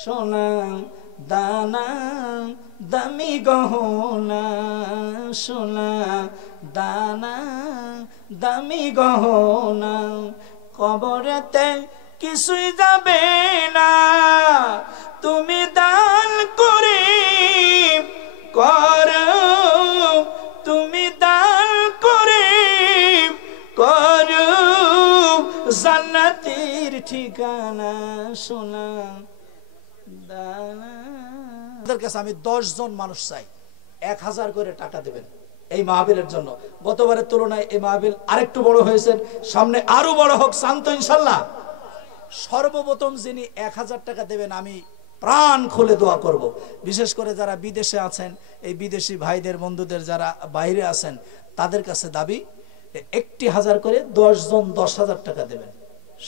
সোনা দানা দামি গহনা, সোনা দানা দামি গহনা, কবরেতে কিছুই যাবে না, তুমি দান করে করো, তুমি দান করে করো জান্নাতের ঠিকানা, সোনা দানা। আপনাদের কাছে আমি 10 জন মানুষ চাই, 1000 করে টাকা দেবেন এই মাহফিলের জন্য। গতবারের তুলনায় এই মাহফিল আরেকটু বড় হয়েছে, সামনে আরো বড় হোক, শান্ত ইনশাল্লাহ। সর্বপ্রথম যিনি 1000 টাকা দেবেন আমি প্রাণ খুলে দোয়া করব। বিশেষ করে যারা বিদেশে আছেন, এই বিদেশি ভাইদের বন্ধুদের যারা বাইরে আছেন, তাদের কাছে দাবি 1000 করে 10 জন 10,000 টাকা দেবেন।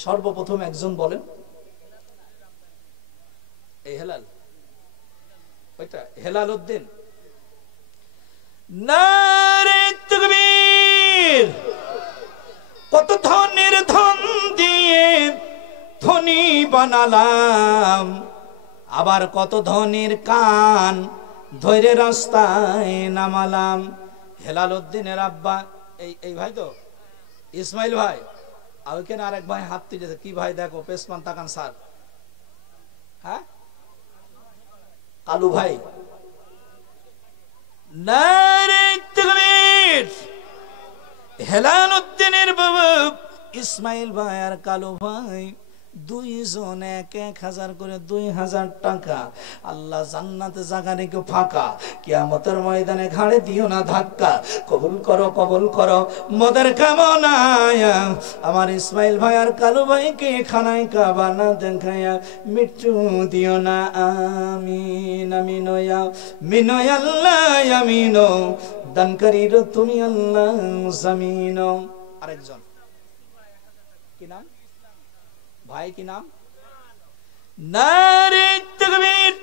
সর্বপ্রথম একজন বলেন। এই হেলাল, ওইটা হেলাল উদ্দিন। নারে তাকবীর। কত ধনের ধন দিয়ে ধনী বানালাম, আবার কত ধনের কান ধরে রাস্তায় নামালাম। হেলাল উদ্দিনের আব্বা এই ভাই তো ইসমাইল ভাই, আর ওইখানে আরেক ভাই হাত তুলেছে, কি ভাই দেখো পেসমান তাকান স্যার, হ্যাঁ কালু ভাই। নারে তাকবীর। হেলাল উদ্দিনের বাবা ইসমাইল ভাই আর কালু ভাই দুইজন 1000 করে 2000 টাকা। আল্লাহ জান্নাতে জায়গা রেখে ফাঁকা, কিয়ামতের ময়দানে ঘাড়ে দিও না ধাক্কা। কবুল করো কবুল করো মদের কামনায় আমার ইসমাইল ভাই আর কালু ভাইকে খানায় কাবা না দেখায়া মৃত্যু দিও না। আমিন আমিন ইয়া মিনয় আল্লাহ আমিন, দানকারীর তুমি আল্লাহ জামিন। আরেকজন কি নাম ভাই, কি নাম? নারে তাকবীর।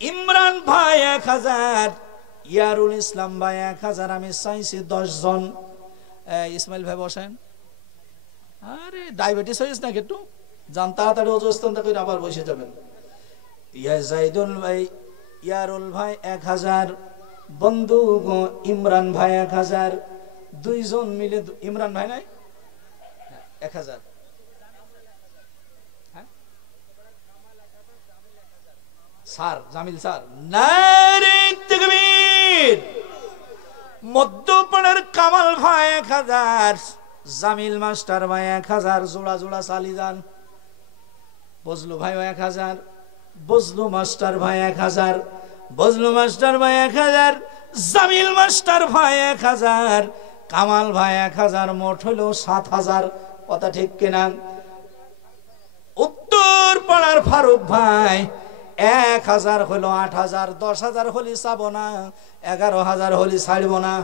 ইমরান ভাই 1000, ইয়ারুল ইসলাম ভাই 1000। আমি চাইছি 10 জন। ইসমাইল ভাই বসেন। আরে ডায়াবেটিস হয়েছে নাকি একটু, যান তাড়াতাড়ি অজস্থান করে আবার বসে যাবেন। ইয়া জাইদুল ভাই, ইয়ারুল ভাই 1000, বন্ধু ইমরান ভাই 1000। দুইজন মিলে ইমরান ভাই নাই 1000, স্যার জামিল স্যার। নারে তাকবীর। মধ্যপাড়ার কামাল ভাই 1000, জামিল মাস্টার ভাই 1000, জোড়া জোড়া চালি যান। বজলু ভাই 1000, বজলু মাস্টার ভাই 1000, বজলু মাস্টার ভাই 1000, জামিল মাস্টার ভাই 1000, কামাল ভাই 1000, মোট হলো 7000। কথা ঠিক কিনা? উত্তর পাড়ার ফারুক ভাই 1000 হলো 8000, 10,000 হলি চাবো না, 11,000 হলি ছাড়বো না।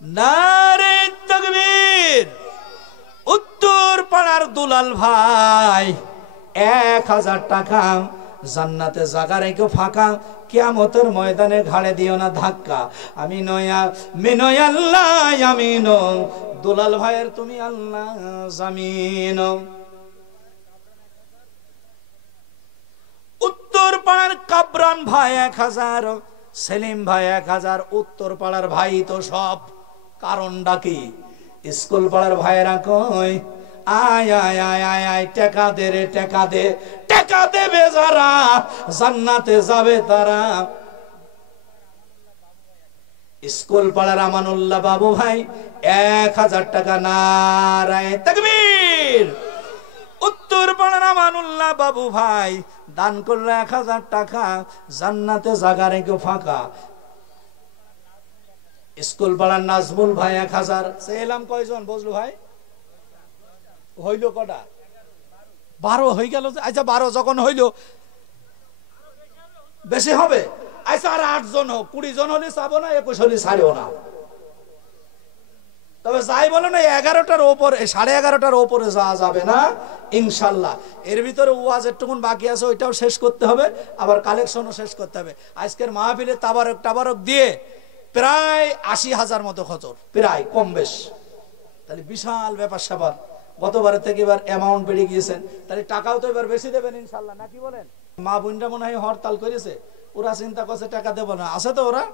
নারে তাকবীর। উত্তর পাড়ার দুলাল ভাই 1000 টাকা, জান্নাতে জায়গা রেখে ফাঁকা, কিয়ামতের ময়দানে ঘাড়ে দিও না ধাক্কা। আমি নয়া মিনয় আল্লাহ আমিন, দুলাল ভাইয়ের তুমি আল্লাহ জামিন। উত্তর পাড়ার কাবরান ভাই 1000, সেলিম ভাই 1000। উত্তর পাড়ার ভাই তো সব, কারণটা কি? স্কুল পাড়ার ভাইয়েরা কই আয় আয় আয় আয় আয়, টাকা দে রে টাকা দে, টাকা দেবে যারা জান্নাতে যাবে তারা। স্কুল পাড়ার আমানুল্লাহ বাবু ভাই 1000 টাকা। নারায়ে তাকবীর। উত্তর পাড়ার আমানুল্লাহ বাবু ভাই দান করলো 1000 টাকা, জান্নাতে জায়গা রেখে ফাঁকা। স্কুল পাড়ার নাজমুল ভাই 1000। সেলাম কয়জন বজলু ভাই? হইল কটা? 12 হয়ে গেল। আচ্ছা 12 যখন হইল বেশি হবে। আচ্ছা আর 8 জন হোক, 20 জন হলে চাবো না, 21 হলে ছাড়িও না। তবে যাই বলো না 11টার উপরে, 11:30টার উপরে যাওয়া যাবে না ইনশাল্লাহ। এর ভিতরে ওয়াজ একটুকুন বাকি আছে, ওইটাও শেষ করতে হবে, আবার কালেকশনও শেষ করতে হবে। আজকের মাহফিলে তাবারক দিয়ে প্রায় 80,000 মতো খরচ, প্রায় কম বেশ। তাহলে বিশাল ব্যাপার স্যাপার। গতবারের থেকে এবার অ্যামাউন্ট বেড়ে গিয়েছেন, তাহলে টাকাও তো এবার বেশি দেবেন ইনশাল্লাহ, নাকি বলেন? মা বোনরা মনে হয় হরতাল করেছে, ওরা চিন্তা করছে টাকা দেব না। আছে তো ওরা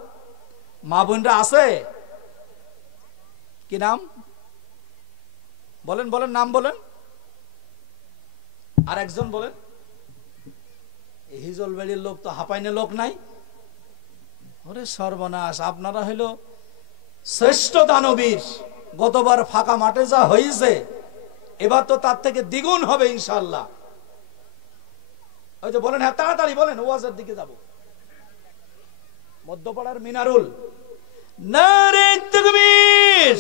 মা বোনরা আছে? কি নাম বলেন, বলেন নাম বলেন, আর একজন বলেন। হিজল বাড়ির লোক তো হাঁপাইনে লোক নাই। ওরে সর্বনাশ, আপনারা হইল শ্রেষ্ঠ দানবীর। গতবার ফাঁকা মাঠে যা হয়েছে, এবার তো তার থেকে দ্বিগুণ হবে ইনশাআল্লাহ। ওই যে বলেন, হ্যাঁ তাড়াতাড়ি বলেন, ওয়াজের দিকে যাব। মধ্যপাড়ার মিনারুল, নারে তাকবীর।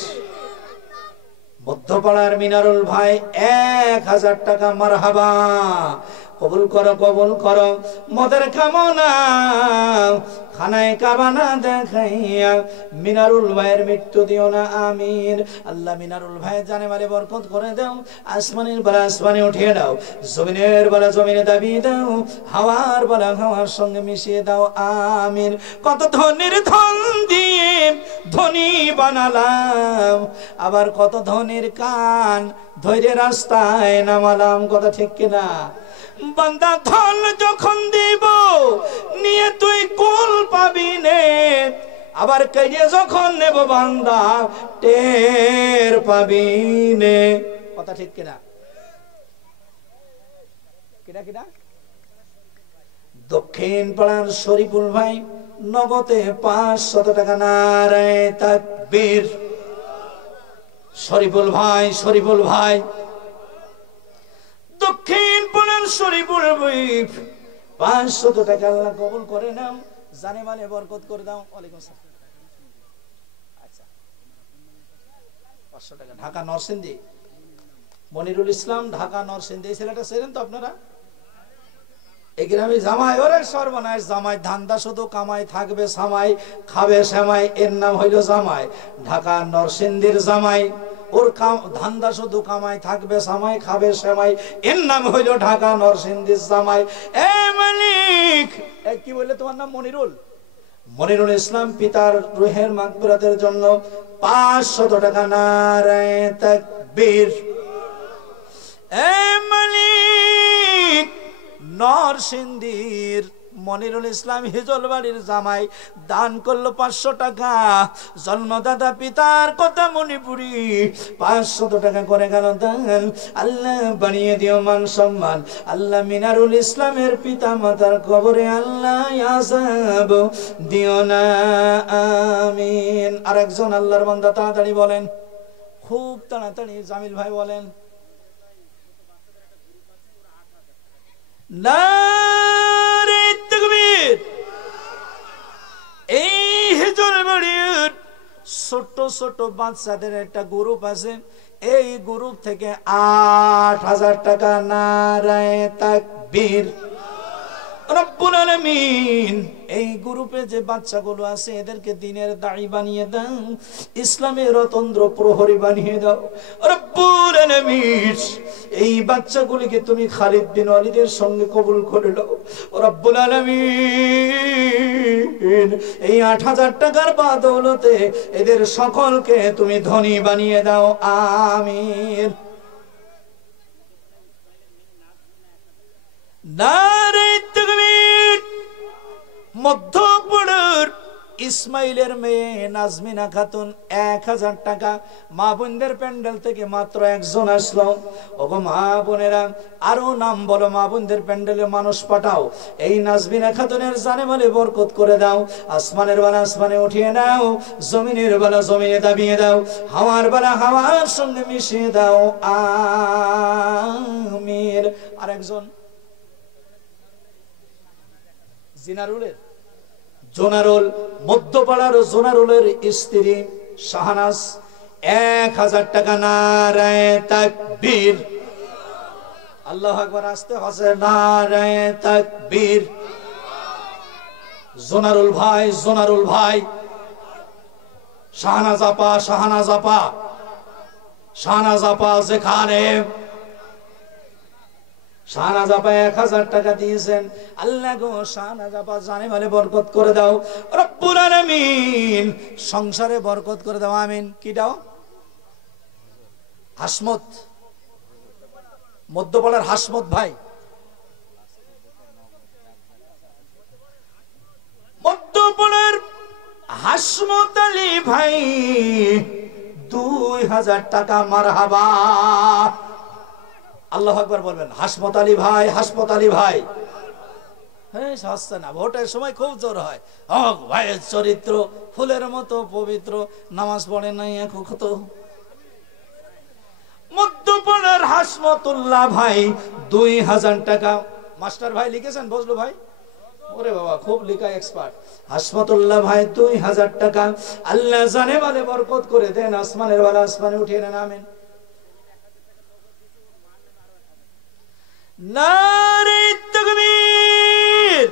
মধ্যপাড়ার মিনারুল ভাই 1000 টাকা মারহাবা। কবুল করো, কবুল করো। মদের কামনা খানায় কাবানা দেখাইয়া মিনারুল ভাইয়ের মৃত্যু দিও না, আমিন। আল্লাহ মিনারুল ভাই জানে মালে বরকত করে দাও, আসমানের বেলা আসমানে উঠিয়ে দাও, জমিনের বেলা জমিনে দাবিয়ে দাও, হাওয়ার বেলা হাওয়ার সঙ্গে মিশিয়ে দাও, আমিন। কত ধনির ধন দিয়ে ধনী বানালাম, আবার কত ধনির কান ধৈর্য রাস্তায় নামালাম, কথা ঠিক কিনা? বান্দা ধন যখন দিব নিয়ে তুই কুল পাবি নে, আবার কেড়ে যখন নেব বান্দা টের পাবি নে, কথা ঠিক কিনা? কিনা কিনা? দক্ষিণ পাড়ার শরীফুল ভাই নগদে 500 টাকা, নারে তাকবীর। শরীফুল ভাই, শরীফুল ভাই, দক্ষিণ পাড়ার শরীফুল ভাই 500 টাকা আল্লাহ কবুল করে নাও, জানে মানে বরকত করে দাও। ওয়ালাইকুম আসসালাম। আচ্ছা 500 টাকা। ঢাকা নরসিংদী, মনিরুল ইসলাম, ঢাকা নরসিংদী। এই ছেলেটা ছিলেন তো আপনারা? এই গ্রামে জামাই, ওরে সর্বনাশ, জামাই ধান্দা শুধু কামাই, থাকবে সামাই, খাবে সেমাই, এর নাম হইল জামাই। ঢাকা নরসিংদীর জামাই, ওর ধান্দা শুধু কামাই, থাকবে সামাই, খাবে সেমাই, এর নাম হইল ঢাকা নরসিংদীর জামাই। এ মালিক, কি বললে তোমার নাম? মনিরুল, মনিরুল ইসলাম। পিতার রুহের মাগফিরাতের জন্য 500 টাকা, নারে তাকবীর। এ মালিক, নরসিংদীর মনিরুল ইসলাম হিজল বাড়ির জামাই দান করলো 500 টাকা। জন্মদাতা পিতার কথা মণিপুরি 500 টাকা করে গেল দান। আল্লাহ বানিয়ে দিও মান সম্মান। আল্লাহ মিনারুল ইসলামের পিতা মাতার কবরে আল্লাহ আযাব দিও না, আমিন। আর একজন আল্লাহর বান্দা তাড়াতাড়ি বলেন, খুব তাড়াতাড়ি। জামিল ভাই বলেন। নারে তাকবীর। এই হিজল বাড়ির ছোট ছোট বাচ্চাদের একটা গ্রুপ আছে, এই গ্রুপ থেকে 8000 টাকা, নারে তাকবীর। রব্বুল আলামিন, এই গ্রুপে যে বাচ্চাগুলো আছে এদেরকে দিনের দাঈ বানিয়ে দাও, ইসলামের রতন্দ্র প্রহরী বানিয়ে দাও। রব্বুল আলামিন, এই বাচ্চাগুলিকে তুমি খালিদ বিন ওয়ালিদের সঙ্গে কবুল করে নাও। রব্বুল আলামিন, এই 8000 টাকার বদৌলতে এদের সকলকে তুমি ধনী বানিয়ে দাও, আমিন। নারে তাকবীর। মধ্যপাড়ার ইসমাইলের মেয়ে নাজমিনা খাতুন 1000 টাকা। মা বোনদের প্যান্ডেল থেকে মাত্র একজন আসলো। ওগো মা বোনেরা, আরো নাম বলো, মা বোনদের প্যান্ডেলে মানুষ পাঠাও। এই নাজমিনা খাতুনের জানে মালে বরকত করে দাও, আসমানের বেলা আসমানে উঠিয়ে দাও, জমিনের বেলা জমিনে দাবিয়ে দাও, হাওয়ার বেলা হাওয়ার সঙ্গে মিশিয়ে দাও, আমিন। আর একজন জিনারুলের, জোনারুল, মধ্যপাড়ার জোনারুলের স্ত্রী শাহনাজ 1000 টাকা, নারে তাকবীর। আল্লাহু আকবার, আসতে হবে, নারে তাকবীর। জোনারুল ভাই, জোনারুল ভাই, শাহনাজ আপা, শাহনাজ আপা, শাহনাজ আপা যেখানে, শাহনাজ আপা 1000 টাকা দিয়েছেন। আল্লাহ গো, শাহনাজ আপা জানে মালে বরকত করে দাও। রব্বুল আলামিন, সংসারে বরকত করে দাও, আমিন। কি দাও? হাসমত, মধ্যপাড়ার হাসমত ভাই, মধ্যপাড়ার হাসমত আলী ভাই 2000 টাকা। মারহাবা, আল্লাহু আকবার বলবেন। হাসমত আলী ভাই, হাসমত আলী ভাই, হ্যাঁ সস্তা না, ভোটের সময় খুব জোর হয়। ভাইয়ের চরিত্র ফুলের মতো পবিত্র, নামাজ পড়ে নাই কত। মধ্যপাড়ার হাসমতুল্লাহ ভাই 2000 টাকা। মাস্টার ভাই লিখেছেন, বজলু ভাই, ওরে বাবা খুব লেখা এক্সপার্ট। হাসমতুল্লাহ ভাই 2000 টাকা। আল্লাহ জানে মানে বরকত করে দেন, আসমানের বালা আসমানে উঠিয়ে নেন, আমিন। নারে তাকবীর।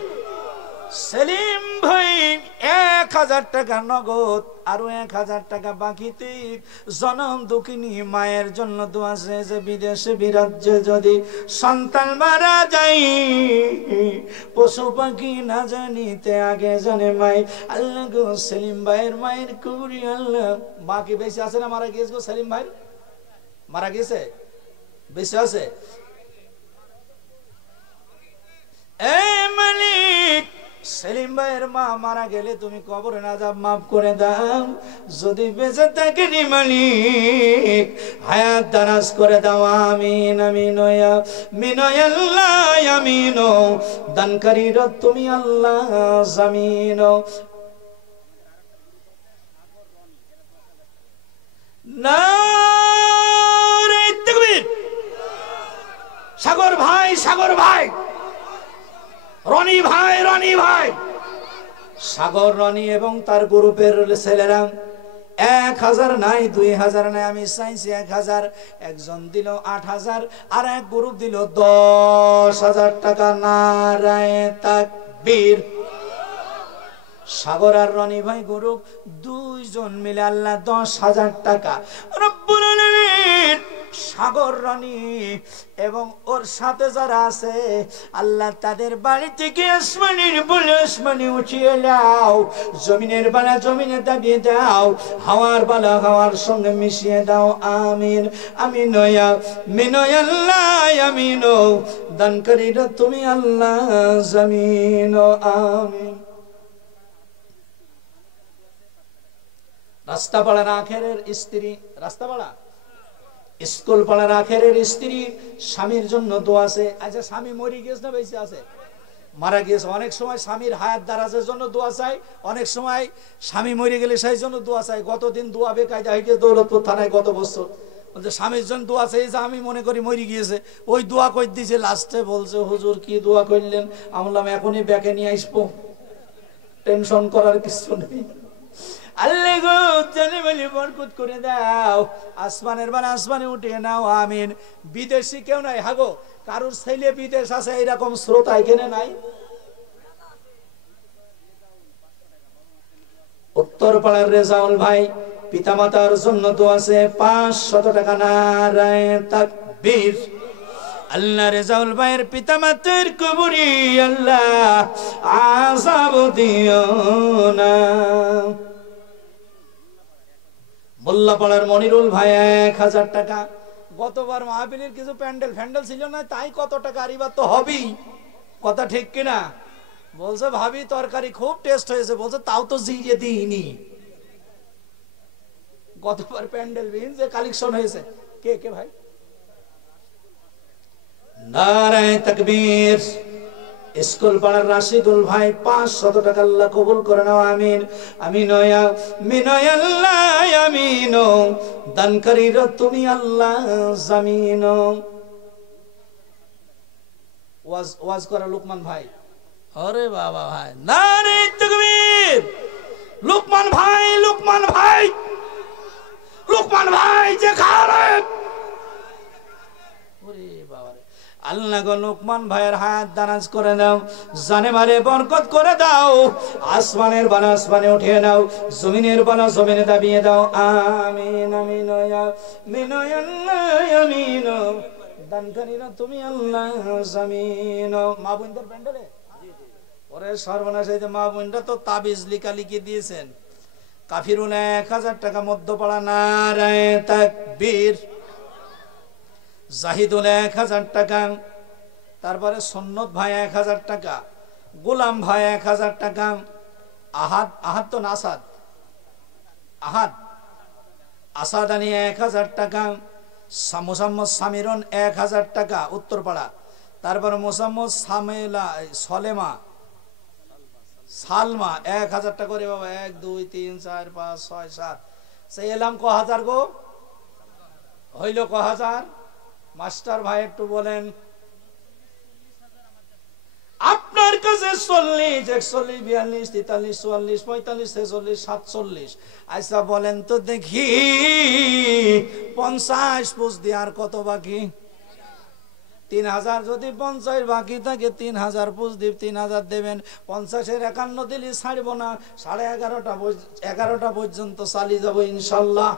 সেলিম ভাই 1000 টাকা নগদ, আরো 1000 টাকা বাকিতে জনম দুঃখিনী মায়ের জন্য দোয়া চেয়েছে। বিদেশে বিরাজ্যে যদি সন্তান মারা যায়, পশু পাখি না জানিতে আগে জানে মাই। আল্লাহ গো সেলিম ভাইয়ের মায়ের কবরি আল্লাহ। মা কি বেঁচে আছে না মারা গিয়েছে গো? সেলিম ভাই মারা গিয়েছে, বেঁচে আছে? মালিক, সেলিম ভাইয়ের মা মারা গেলে তুমি কবরে আযাব মাফ করে দাও, যদি বেঁচে থাকে নি মালিক হায়াত দারাজ করে দাও, আমিন আমিন ইয়া মিন আল্লাহ আমিন। দানকারীর তুমি আল্লাহ জামিন। নারে তাকবীর। সাগর ভাই, সাগর ভাই, রনি ভাই, রনি ভাই, সাগর রনি এবং তার গ্রুপের ছেলেরা 1000 নাই, 2000 নাই, আমি চাইছি 1000। একজন দিল 8000, আর এক গ্রুপ দিল 10000 টাকা। নারায়ে তাকবীর। সাগর আর রনি ভাই গ্রুপ দুইজন মিলে আল্লাহ 10,000 টাকা। রব্বুল আলামিন সাগর রনি এবং ওর সাথে যারা আছে আল্লাহ তাদের বাড়ি থেকে আসমানের বলে আসমানে উঠিয়ে দাও, জমিনের বালা জমিনে দাবিয়ে দাও, হাওয়ার বালা হাওয়ার সঙ্গে মিশিয়ে দাও, আমিন আমিন ইয়া মিন আল্লাহ আমিন। দানকারীরা তুমি আল্লাহ জামিন, আমিন। রাস্তা পাড়ার আখেরের স্ত্রী, রাস্তা পাড়া স্কুল পাড়ার আখেরের স্ত্রী স্বামীর জন্য দোয়া আছে। আচ্ছা স্বামী মরে গিয়েছে না বেঁচে আছে? মারা গিয়েছে। অনেক সময় স্বামীর হায়াত দারাজের জন্য দোয়া চাই, অনেক সময় স্বামী মরে গেলে সেই জন্য দোয়া চাই। গতদিন দোয়া বেকায়দা হয়ে গিয়েছে দৌলতপুর থানায় গত বছর, বলছে স্বামীর জন্য দোয়া চাই, যে আমি মনে করি মরে গিয়েছে, ওই দোয়া করে দিয়েছে। লাস্টে বলছে হুজুর কি দোয়া করলেন? আমি বললাম এখনই ব্যাকে নিয়ে আসবো, টেনশন করার কিছু নেই। আল্লাহ গো জানে বলি বরকত করে দাও, আসমানের বানা আসমানে উঠিয়ে নাও, আমিন। বিদেশি কেউ নাই হাগো, কারোর ছেলে বিদেশ আছে এরকম শ্রোতা এখানে নাই? উত্তর পাড়ার রেজাউল ভাই পিতামাতার জন্য তো আছে 500 টাকা। নারায়ে তাকবীর। আল্লাহ রেজাউল ভাইয়ের পিতামাতার কবরি আল্লাহ আযাব দিও না। মোল্লাপাড়ার মনিরুল ভাই 1000 টাকা। গতবার মাহফিলের কিছু প্যান্ডেল ফ্যান্ডেল ছিল না, তাই কত টাকা, আর এবার তো হবেই, কথা ঠিক কিনা? বলছে ভাবি তরকারি খুব টেস্ট হয়েছে, বলছে তাও তো জিরিয়ে দিইনি। গতবার প্যান্ডেল বিহীন যে কালেকশন হয়েছে। কে কে ভাই? নারায়ে তাকবীর। স্কুল পাড়ার রাশিদুল ভাই 500 টাকা। আল্লাহ কবুল করে নাও, আমিন আমিন ইয়া মিন আল্লাহ আমিন। দানকারীর তুমি আল্লাহ জামিন। ওয়াজ করা লোকমান ভাই, আরে বাবা ভাই, নারে তাকবীর। লোকমান ভাই, লোকমান ভাই, লোকমান ভাই যে খারে, ওরে বাবা রে। আল্লাহ গো লোকমান ভাইয়ের হায়াত দারাজ করে দাও, জানে মারে বরকত করে দাও, আসমানের বালা আসমানে উঠিয়ে নাও, জমিনের বালা জমিনে দাবিয়ে দাও, আমিন আমিন ইয়া মিন আল্লাহ আমিন। দানকারীরা তুমি আল্লাহ জামিন। মা বোনদের প্যান্ডেলে ওরে সর্বনাশ, এই যে মা বোনরা তো তাবিজ লিখি দিয়েছেন। কাফিরুন 1000 টাকা মধ্যপাড়া। নারায়ে তাকবীর। জাহিদুল 1000 টাকা, তারপরে সন্নত ভাই 1000 টাকা, গোলাম ভাই 1000 টাকা, আহাদ তো নাসাদ, আসাদানি 1000 টাকা, মোসাম্মদ সামিরন 1000 টাকা উত্তরপাড়া, তারপরে মোসাম্মদ সালমা 1000 টাকা করে বাবা। 1 2 3 4 5 6 7 সেই এলাম ক হাজার গো হইল ক হাজার? মাস্টার ভাই একটু বলেন। আপনার কাছে 40 41 42 43 44 45 46 47। আচ্ছা বলেন তো দেখি 50 পুষ দেওয়ার কত বাকি? 3000 যদি 50 বাকি থাকে 3000 পুষ দিব, 3000 দেবেন। 50-এর 51 দিলে ছাড়ব না, 11:30 পর্যন্ত চালিয়ে যাবো ইনশাল্লাহ।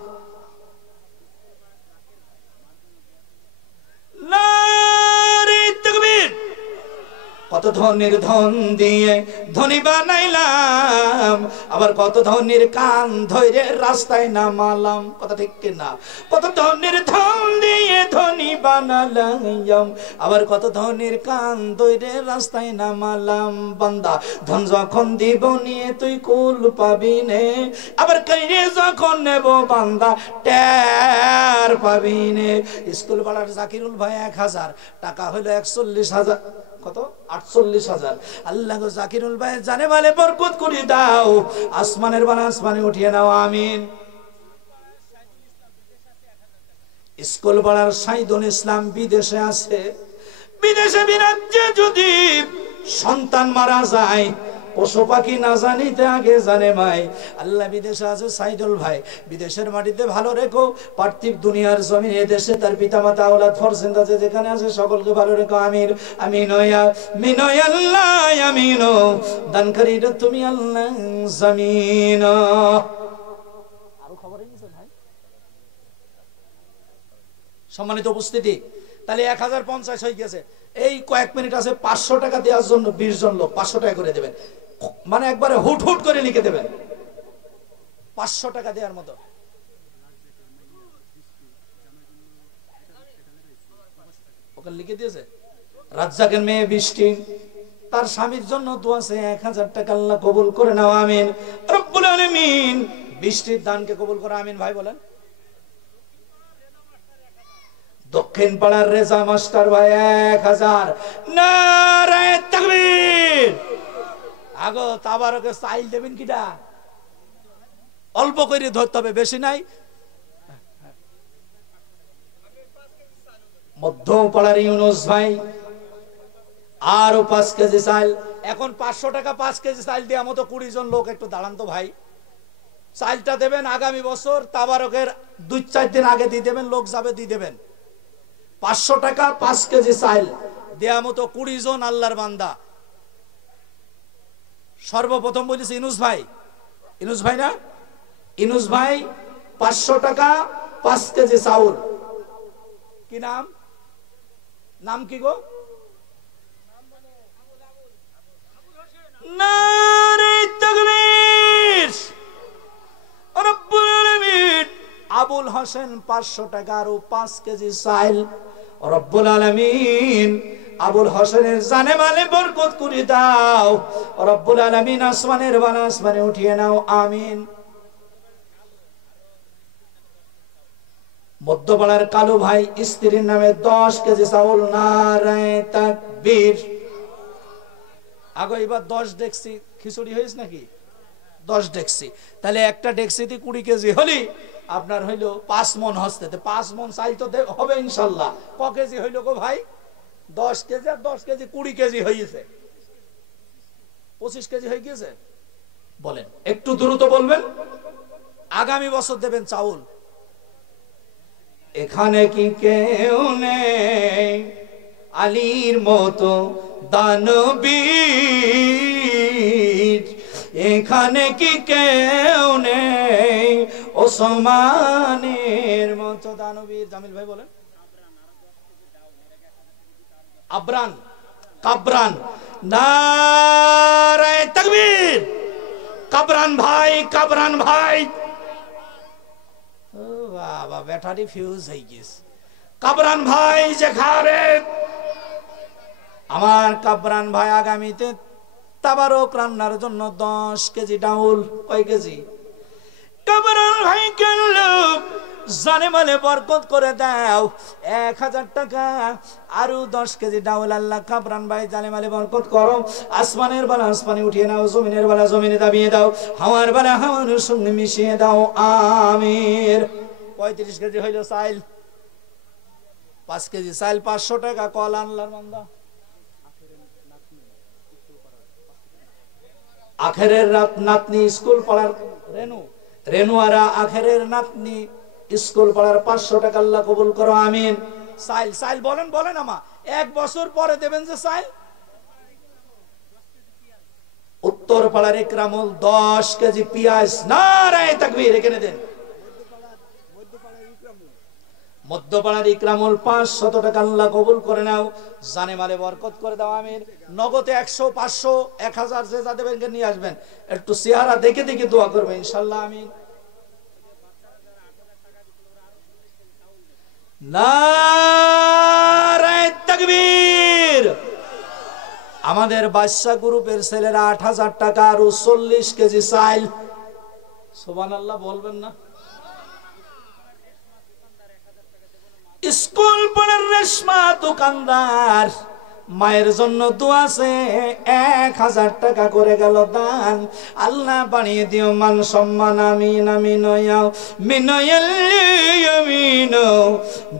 নারে তাকবীর। কত ধনের ধন দিয়ে ধনী বানাইলাম, আবার কত ধনের কান ধরে রাস্তায় নামালাম, কথা ঠিক কিনা? কত ধনের ধন দিয়ে ধনী বানালাম, আবার কত ধনের কান ধরে রাস্তায় নামালাম। বান্দা ধন যখন দিব নিয়ে তুই কুল পাবি নে, আবার কাইরে যখন নেব বান্দা টের পাবি নে। স্কুল পাড়ার জাকিরুল ভাই 1000 টাকা হলো 41,000, কত 48,000। আল্লাহ গো জাকিরুল ভাই জানে বলে বরকত করে দাও, আসমানের বানা আসমানে উঠিয়ে নাও আমিন। স্কুল পাড়ার সাইদুল ইসলাম বিদেশে আছে, বিদেশে বিরাজ্যে যদি সন্তান মারা যায় পশু পাখি না জানিতে আগে জানে মাই। আল্লাহ বিদেশে আছে সাইদুল ভাই, বিদেশের মাটিতে ভালো রেখো, পার্থিব দুনিয়ার জমিনে দেশে তার পিতা মাতা আওলাদ ফরজেন্দ আছে যেখানে আছে সকলকে ভালো রেখো আমিন। আমিন মিনয় আল্লাহ আমিন, দানকারী তুমি আল্লাহ জামিন। আরো খবর হয়েছে ভাই? সম্মানিত উপস্থিতি, তাহলে 1050 হয়ে গেছে। এই কয়েক মিনিট আছে 500 টাকা দেওয়ার জন্য 20 জন লোক 500 টাকা করে দেবেন, মানে একবারে হুট হুট করে লিখে দেবেন 500 টাকা দেওয়ার মতো। ওকে লিখে দিয়েছে রাজ্জাকের মেয়ে বৃষ্টি, তার স্বামীর জন্য দোয়া আছে 1000 টাকা, আল্লাহ কবুল করে নাও আমিন রব্বুল আলামিন। বৃষ্টির দানকে কবুল করে আমিন ভাই বলেন। দক্ষিণ পাড়ার রেজা মাস্টার ভাই 1000। নারে তাকবীর। আগো তাবারকে চাইল দেবেন কিটা? অল্প করে ধরতে হবে, বেশি নাই। মধ্য পাড়ার ইউনুস ভাই আরো 5 কেজি চাইল। এখন 500 টাকা 5 কেজি চাইল দেওয়ার মতো 20 জন লোক একটু দাঁড়ান তো ভাই। চাইলটা দেবেন আগামী বছর তাবারকের 2-4 দিন আগে দিয়ে দেবেন, লোক যাবে দিয়ে দেবেন। 500 টাকা 5 কেজি চাইল দেওয়ার মতো 20 জন আল্লাহর বান্দা। সর্বপ্রথম বলেছি ইনুস ভাই, ইনুস ভাই না, ইনুস ভাই 500 টাকা 5 কেজি চাউল। কি নাম? নাম কি গো? নারে তাকবীর। রব্বুল আলামিন আবুল হোসেন 500 টাকা আর 5 কেজি চাইল। রব্বুল আলামিন আবুল হোসেনের জানে মালে বরকত করে দাও রব্বুল আলামিন। আসমানের বানা আসমানে উঠিয়ে নাও আমিন। মধ্যপাড়ার কালু ভাই স্ত্রীর নামে 10 কেজি চাউল। নারে তাকবীর। আগে এবার 10 ডেক্সি খিচুড়ি হয়েছে নাকি? 10 ডেক্সি, তাহলে একটা ডেক্সিতে 20 কেজি হলি আপনার হইলো 5 মন হস্তে। 5 মন চাই তো হবে ইনশাল্লাহ। ক কেজি হইলো গো ভাই? 10 কেজি আর 10 কেজি 20 কেজি হয়েছে, 25 কেজি হয়ে গিয়েছে। বলেন একটু দ্রুত বলবেন, আগামী বছর দেবেন চাউল। এখানে কি কেউ নেই আলীর মতো দানবীর? এখানে কি কেউ নেই ওসমানের মতো দানবীর? জামিল ভাই বলেন। আবরান কাবরান। নারে তাকবীর। কাবরান ভাই, কাবরান ভাই। ও বাবা ব্যাটারি ফিউজ হয়ে গেছে। কাবরান ভাই যে খারে, আমার কাবরান ভাই আগামীতে তাবারক রান্নার জন্য 10 কেজি ডাউল, কয় কেজি? কাবরান ভাই কেন জানে মালে বরকত করে দাও 1000 টাকা, আরো 10 কেজি ডাউল আল্লাহ কাবরান ভাই জানে মালে বরকত করো। আসমানের বেলা আসমানে উঠিয়ে নাও, জমিনের বেলা জমিনে দাবিয়ে দাও, হাওয়ার বেলা হাওয়ার সঙ্গে মিশিয়ে দাও, আমিন। 35 কেজি হইল চাইল, 5 কেজি চাইল 500 টাকা। কল আনলার মান্দা আখেরের নাতনি স্কুল পড়ার রেনুয়ারা আখেরের নাতনি স্কুল পড়ার 500 টাকা আল্লাহ কবুল করো, আমিন। সাইল সাইল বলেন বলেন, আমা 1 বছর পরে দেবেন যে সাইল। উত্তর পাড়ার ইকরামুল 10 কেজি পেঁয়াজ, নারায়ে তাকবীর, এখানে দেন। মধ্যপাড়ার ইকরামুল 500 টাকা আল্লাহ কবুল করে নাও, জানে মালে বরকত করে দাও, আমিন। নগদে 100 500 1000 যে যা দেবেন নিয়ে আসবেন, একটু চেহারা দেখে দেখে দোয়া করবেন ইনশাআল্লাহ, আমিন। নারায়ে তাকবীর। আমাদের বাদশা গ্রুপের ছেলেরা 8000 টাকা আর 40 কেজি চাল, সুবহানাল্লাহ বলবেন না? স্কুল পড়ার রেশমা দোকানদার মায়ের জন্য দোয়া আছে, 1000 টাকা করে গেল দান, আল্লাহ বানিয়ে দিও মান সম্মান, আমিন আমিন আমিন।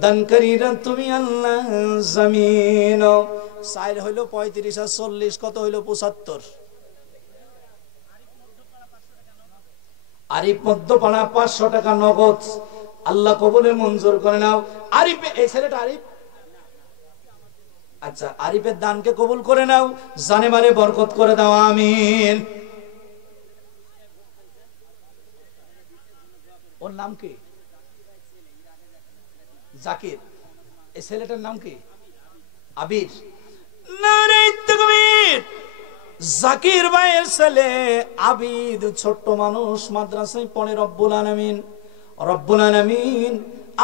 দান করিরা তুমি আল্লাহ জামিন। সাইল হইল 35 আর 40 কত হইল? 75। আরিফ মধ্যপাড়া 500 টাকা নগদ, আল্লাহ কবুলে মঞ্জুর করে নাও। আরিফ, এই ছেলেটা আরিফ, আচ্ছা আরিফের দানকে কবুল করে নাও, জানে মালে বরকত করে দাও, আমিন। ওর নাম কি? জাকির। এই ছেলেটার নাম কি? আবির। নারে তাকবীর। জাকির ভাইয়ের ছেলে আবিদ, ছোট্ট মানুষ, মাদ্রাসায় পড়ে। রব্বুল আলামিন, রব্বুল আলামিন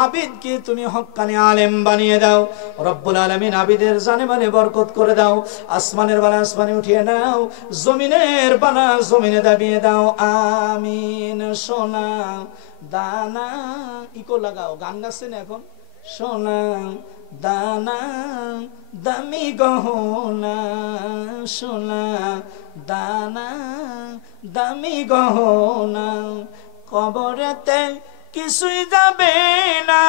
আবিদকে তুমি হক্কানি আলেম বানিয়ে দাও, রব্বুল আলামিন আবিদের জানে মানে বরকত করে দাও, আসমানের বালা আসমানে উঠিয়ে নাও, জমিনের বালা জমিনে দাবিয়ে দাও, আমিন। সোনা দানা ইকো লাগাও, গান গাচ্ছেন এখন। সোনা দানা দামি গহনা, সোনা দানা দামি গহনা, কবরেতে কিছুই যাবে না,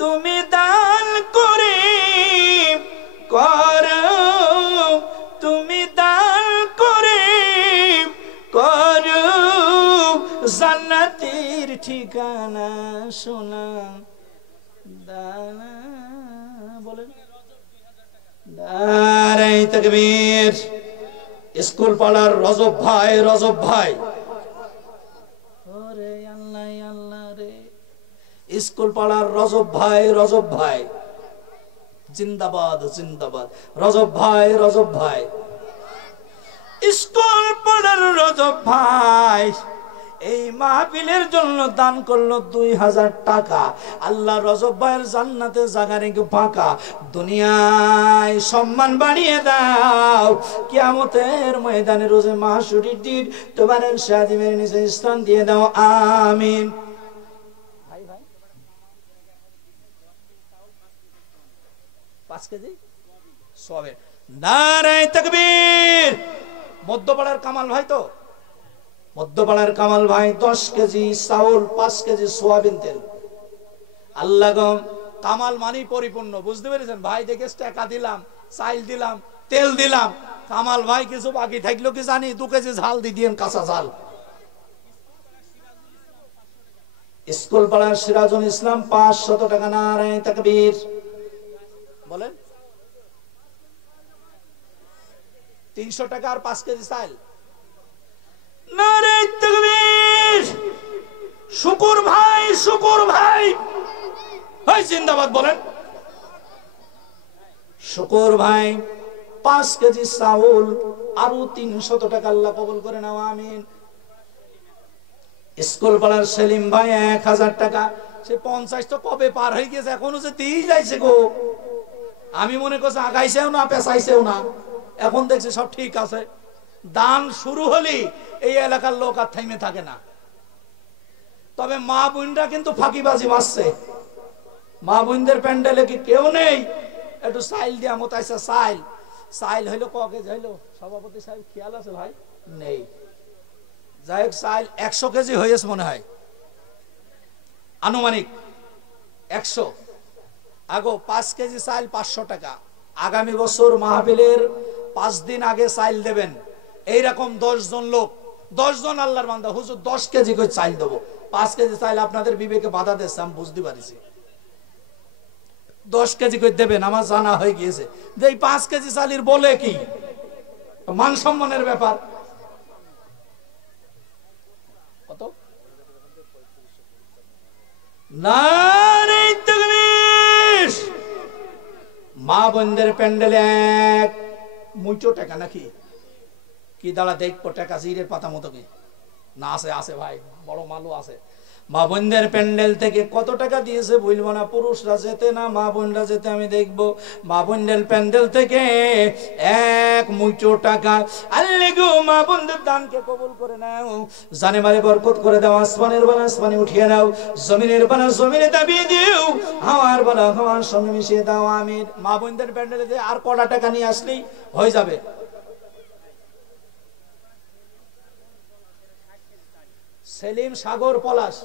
তুমি দান করে করো, তুমি দান করে করো, জান্নাতের ঠিকানা, সোনা দানা। বলেন নারায়ে তাকবীর। স্কুল পাড়ার রজব ভাই, রজব ভাই, ওরে আল্লাহ আল্লাহ রে, স্কুল পাড়ার রজব ভাই, রজব ভাই জিন্দাবাদ জিন্দাবাদ। রজব ভাই, রজব ভাই, স্কুল পাড়ার রজব ভাই এই মাহফিলের জন্য দান করলো 2000 টাকা। আল্লাহ রজব ভাইয়ের জান্নাতে জায়গা রেখে ফাঁকা, দুনিয়ায় সম্মান বাড়িয়ে দাও, কিয়ামতের ময়দানে রোজে মাহশুরের দিন তোমার শাদিমের নিচে স্থান দিয়ে দাও, আমিন। ভাই ভাই 5 কেজি সবে। নারায়ে তাকবীর। মধ্যপাড়ার কামাল ভাই, তো মধ্যপাড়ার কামাল ভাই 10 কেজি চাউল, 5 কেজি সোয়াবিন তেল। আল্লাহ গম, কামাল মানি পরিপূর্ণ, বুঝতে পেরেছেন ভাই? দেখে টাকা দিলাম, চাইল দিলাম, তেল দিলাম, কামাল ভাই কিছু বাকি থাকলো কি জানি? 2 কেজি ঝাল দিয়েন, কাঁচা ঝাল। স্কুল পাড়ার সিরাজুল ইসলাম 500 টাকা। নারায়ে তাকবীর। বলেন 300 টাকা আর 5 কেজি চাইল। নারে তাকবীর। শুকুর ভাই, শুকুর ভাই, ভাই জিন্দাবাদ বলেন। শুকুর ভাই 5 কেজি চাউল, আরো 300 টাকা আল্লাহ কবুল করে নাও, আমিন। স্কুল পাড়ার সেলিম ভাই 1000 টাকা। সে 50 তো কবে পার হয়ে গেছে, এখনো যে দিয়ে যাইছে গো। আমি মনে করছি আগাইছেও না পেছাইছেও না, এখন দেখছি সব ঠিক আছে। দান শুরু হলি এই এলাকার লোক আর থাইমে থাকে না। তবে মা বোনরা কিন্তু ফাঁকিবাজি মারছে। মা বোনদের প্যান্ডেলে কি কেউ নেই একটু সাইল দিয়া মতাইছে? সাইল সাইল হইলো ক কেজি হইলো সভাপতি সাহেব খেয়াল আছে ভাই? নেই। যাই হোক সাইল 100 কেজি হয়েছে মনে হয়, আনুমানিক 100। আগো 5 কেজি চাইল 500 টাকা। আগামী বছর মাহফিলের 5 দিন আগে চাইল দেবেন। এইরকম 10 জন লোক, 10 জন আল্লাহর বান্দা, হুজুর 10 কেজি করে চাইল দেবো। 5 কেজি চাইল আপনাদের বিবেকে বাধা দিচ্ছে, আমি বুঝতে পারিছি। 10 কেজি করে দেবেন, আমার জানা হয়ে গিয়েছে যে এই 5 কেজি চালির বলে কি মান সম্মানের ব্যাপার। কত নারে তাকবীর! মা বোনদের প্যান্ডেলে এক মুইটো টাকা নাকি কি দাঁড়া দেখবো টাকা জিরের পাতা মতো কি না? আছে আছে ভাই, বড় মালও আছে। মা বোনদের প্যান্ডেল থেকে কত টাকা দিয়েছে বলবো না, পুরুষরা যেতে না মা বোনরা যেতে আমি দেখবো। মা বোনদের প্যান্ডেল থেকে এক মুইটো টাকা। আল্লাহ গো মা বোনদের দানকে কবুল করে নাও, জানে মারে বরকত করে দাও, আসমানের বালা আসমানে উঠিয়ে নাও, জমিনের বালা জমিনে দাবিয়ে দিও, হাওয়ার বালা হাওয়ার সঙ্গে মিশিয়ে দাও, আমিন। মা বোনদের প্যান্ডেলে যে আর কটা টাকা নিয়ে আসলেই হয়ে যাবে। সেলিম, সাগর, পলাশ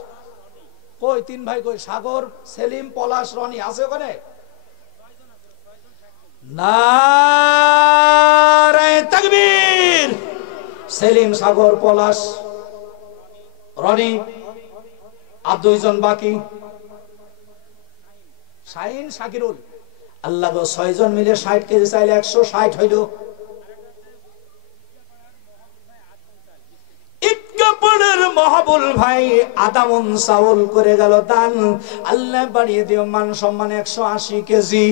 কই? 3 ভাই কই? সাগর, সেলিম, পলাশ, রনি আছে ওখানে? নারে তাকবীর! সেলিম, সাগর, পলাশ, রনি আর 2 জন বাকি, শাহিন, শাকিরুল। আল্লাহ গো 6 জন মিলে 60 কেজি চাইলে 160 হইল। মহাবুল ভাই আদামন চাউল করে গেল দান, আল্লাহ বাড়িয়ে দিও মান সম্মান 180 কেজি।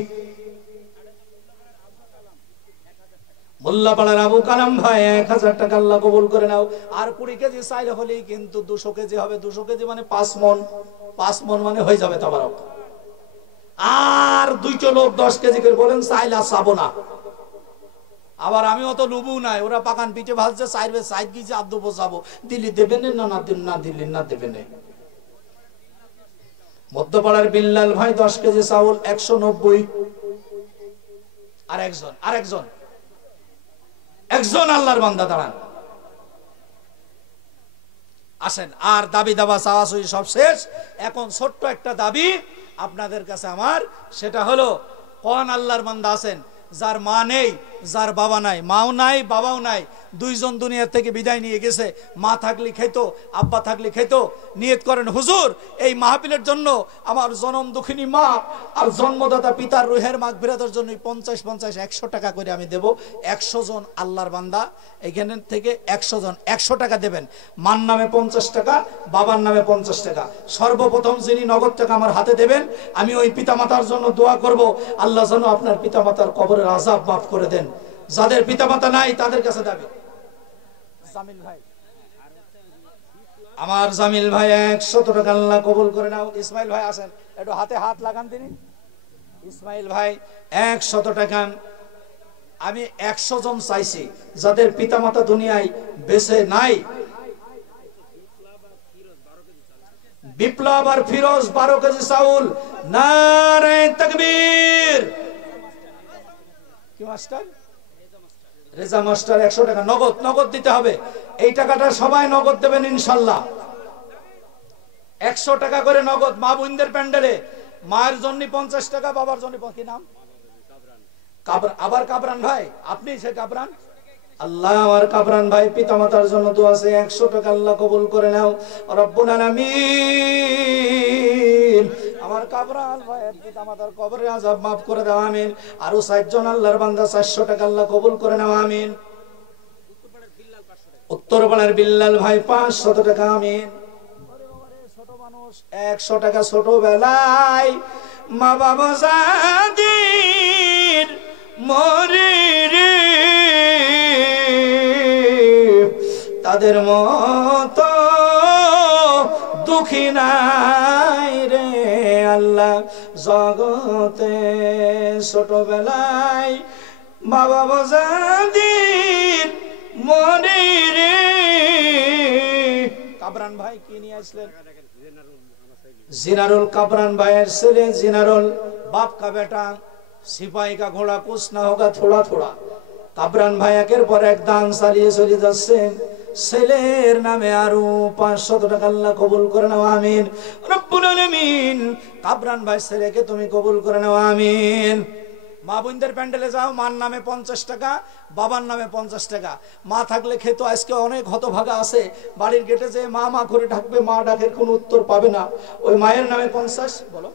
মোল্লাপাড়ার আবু কালাম ভাই 1000 টাকা আল্লাহ কবুল করে নাও। আর 20 কেজি চাইলে হলেই কিন্তু 200 কেজি হবে। 200 কেজি মানে 5 মন, 5 মন মানে হয়ে যাবে তাবারক। আর 2টো লোক 10 কেজি করে বলেন চাইলা চাবো না। আবার আমি অত লুবু নাই, ওরা পাকান পিঠে ভাজছে চাইবে চাইদ গিয়েছে আদ্য বোঝাবো, দিল্লি দেবেন না না দিন না দিল্লি না দেবেন। মধ্যপাড়ার বিল্লাল ভাই 10 কেজি চাউল 190। আর একজন আল্লাহর বান্দা দাঁড়ান, আসেন। আর দাবি দাবা চাওয়াচুই সব শেষ। এখন ছোট্ট একটা দাবি আপনাদের কাছে আমার, সেটা হলো কোন আল্লাহর বান্দা আছেন যার মা নেই, যার বাবা নাই, মাও নাই বাবাও নাই, 2 জন দুনিয়া থেকে বিদায় নিয়ে গেছে, মা থাকলে খেতো আব্বা থাকলে খেতো, নিয়ত করেন হুজুর এই মাহফিলের জন্য আমার জনম দুঃখিনী মা আর জন্মদাতা পিতার রুহের মাগফিরাতের জন্য 50 100 টাকা করে আমি দেব। 100 জন আল্লাহর বান্দা এখান থেকে 100 জন 100 টাকা দেবেন। মার নামে 50 টাকা, বাবার নামে 50 টাকা। সর্বপ্রথম যিনি নগদ টাকা আমার হাতে দেবেন, আমি ওই পিতামাতার জন্য দোয়া করব, আল্লাহ যেন আপনার পিতামাতার কবরের আযাব মাফ করে দেন। যাদের পিতামাতা নাই তাদের কাছে দাবি। জামিল ভাই, আমার জামিল ভাই 100 টাকা আল্লাহ কবুল করে নাও। ইসমাইল ভাই আসেন, একটু হাতে হাত লাগান। তিনি ইসমাইল ভাই 100 টাকা। আমি 100 জন চাইছি যাদের পিতামাতা দুনিয়ায় বেঁচে নাই। বিপ্লব আর ফিরোজ 12 কেজি চাউল। নারে তাকবীর! কি মাস্টার? রেজা মাস্টার 100 টাকা নগদ দিতে হবে। এই টাকাটা সবাই নগদ দেবেন ইনশাল্লাহ। 100 টাকা করে নগদ মা বোনদের প্যান্ডেলে। মায়ের জন্য 50 টাকা, বাবার জন্য কি নাম? আবার কাবরান ভাই, আপনি সে কাবরান। আল্লাহ আমার কাবরান ভাই পিতামাতার জন্য দোয়া আছে, 100 টাকা আল্লাহ কবুল করে নাও রব্বুল আলামিন। আমার কাবরান ভাইয়ের পিতামাতার কবরের আযাব মাফ করে দাও, আমিন। আরো 4 জন আল্লাহর বান্দা 400 টাকা আল্লাহ কবুল করে নাও, আমিন। উত্তরপাড়ার বিল্লাল ভাই 500 টাকা, আমিন। ছোট মানুষ 100 টাকা। ছোটবেলায় মা বাবা যাদের মরে রে, তাদের মতো দুঃখী নাই রে, জগতে ছোটবেলায় বাবা বজাদিন মনে রে। কাবরান ভাই কি নিয়ে আসলেন? জিনারুল কাবরান ভাইয়ের ছেলে জিনারুল, বাপ কা বেটা, সিপাही का घोड़ा कुछ ना होगा थोड़ा थोड़ा। কাবরান ভাই একের পর এক দান চালিয়ে চলে যাচ্ছেন। ছেলের নামে আরো 500 টাকা আল্লাহ কবুল করে নাও আমিন রব্বুল আলামিন। কাবরান ভাই ছেলেকে তুমি কবুল করে নাও আমিন। মা বোনদের প্যান্ডেলে যাও, মার নামে 50 টাকা, বাবার নামে 50 টাকা। মা থাকলে খেতো, আজকে অনেক হতভাগা আছে বাড়ির গেটে যে মা মা করে ডাকবে, মা ডাকের কোনো উত্তর পাবে না, ওই মায়ের নামে 50। বলো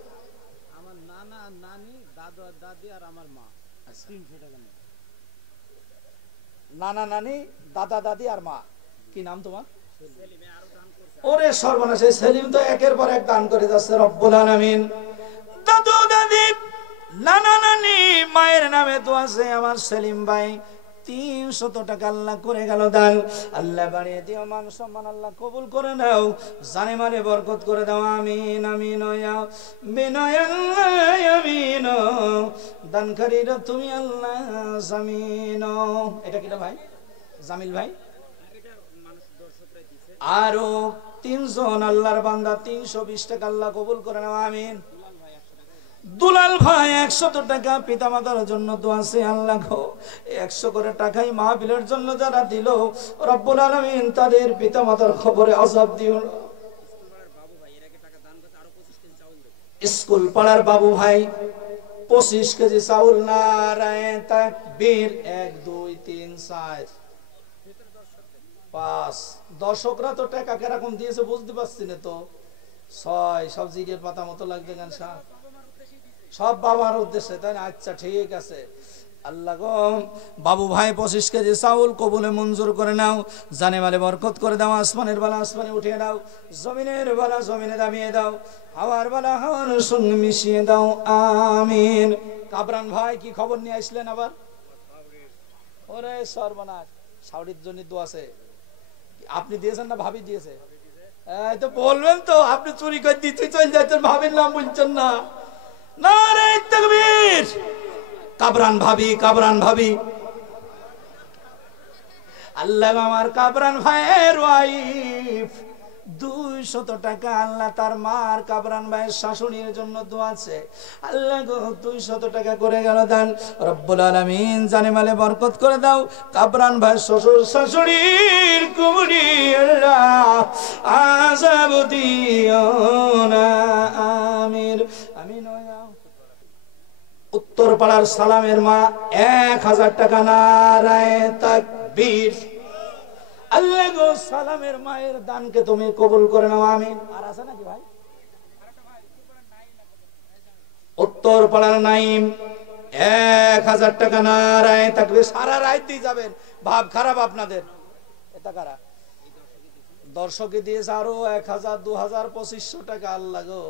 আমার নানা নানি দাদা দাদি আর আমার মা 300 টাকা নেই। নানা নানি দাদা দাদি আর মা। কি নাম তোমার? ওরে সর্বনাশ, এই সেলিম তো একের পর এক দান করে যাচ্ছে রব্বুল আলামিন। দাদু দাদি নানা নানি মায়ের নামে তো আছে আমার সেলিম ভাই 300 টাকা আল্লাহ করে গেল দান। আল্লাহ বাড়িয়ে দিও, মান সম্মান আল্লাহ কবুল করে নাও, জানে মানে বরকত করে দাও আমিন আমিন বিনয় আল্লাহ আমিন। দানকারীর তুমি আল্লাহ জামিন। এটা কিটা ভাই? জামিল ভাই। আরো 3 জন আল্লাহর বান্দা 320 টাকা আল্লাহ কবুল করে নাও আমিন। দুলাল ভাই 100 টাকা পিতামাতার জন্য দোয়া আছে আল্লাহ গো, 100 করে টাকাই মাহফিলের জন্য যারা দিল রব্বুল আলামিন তাদের পিতামাতার খবরে আযাব দিও। স্কুল পাড়ার বাবু ভাই 25 কেজি চাউল, নারায়ে তাকবীর। 1 2 3 4 5 দর্শকরা তো টাকা কিরকম দিয়েছে বুঝতে পারছি না তো। 6 সব জিগের পাতা মতো লাগবে গান সব বাবার উদ্দেশ্যে, তাই না? আচ্ছা ঠিক আছে। আল্লাহ গো, বাবু ভাই 25 কেজি চাউল কবুলে মঞ্জুর করে নাও, জানে মালে বরকত করে দাও, আসমানের বালা আসমানে উঠিয়ে দাও, জমিনের বালা জমিনে দামিয়ে দাও, হাওয়ার বালা হাওয়ার সঙ্গে মিশিয়ে দাও আমিন। কাবরান ভাই কি খবর নিয়ে আসলেন আবার? ওরে সর্বনাশ, সাউরির জন্য দোয়া আছে। আপনি দিয়েছেন না ভাবি দিয়েছে? এই তো বলবেন তো, আপনি চুরি করে দিতে চলে যাচ্ছেন, ভাবির নাম বলছেন না। নারে তাকবীর। কাবরান ভাবি, কাবরান ভাবি। আল্লাহ আমার কাবরান ভাইয়ের ওয়াইফ 200 টাকা আল্লাহ তার মার কাবরান ভাইয়ের শাশুড়ির জন্য দোয়া আছে আল্লাহ গো, 200 টাকা করে গেল দান রব্বুল আলামিন। জানে মালে বরকত করে দাও, কাবরান ভাই শ্বশুর শাশুড়ির কবরি আল্লাহ আযাব দিও না আমিন আমিন। উত্তর পাড়ার সালামের মা 1000 টাকা, নারায়ে তাকবীর। আল্লাহ গো, সালামের মায়ের দানকে তুমি কবুল করে নাও আমিন। আর আছে নাকি ভাই? উত্তর পাড়ার নাইম 1000 টাকা, নারায়ে তাকবীর। সারা রাত দিয়ে যাবেন, ভাব খারাপ আপনাদের। এটা কারা? দর্শকে দিয়েছে আরো 1000 2000 2500 টাকা। আল্লাহ গো,